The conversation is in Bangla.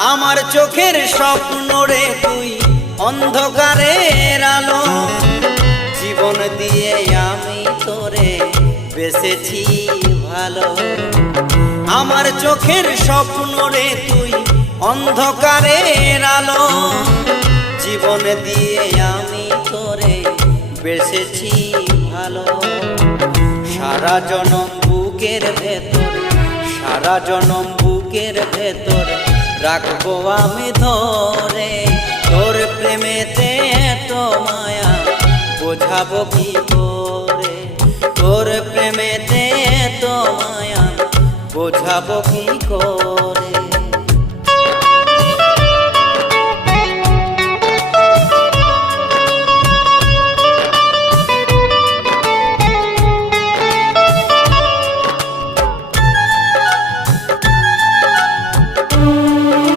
আমার চোখের স্বপ্ন রে তুই অন্ধকারের আলো, জীবন দিয়ে আমি তোরে বেঁচেছি ভালো। আমার চোখের স্বপ্ন রে তুই অন্ধকারের আলো, জীবন দিয়ে আমি তোরে বেঁচেছি ভালো। সারা জনম বুকের ভেতর, সারা জনম বুকের ভেতর রাখবো আমি ধরে। তোর প্রেমেতে এত মায়া বোঝাবো কি করে, তোর প্রেমেতে এত মায়া বোঝাবো কি করে।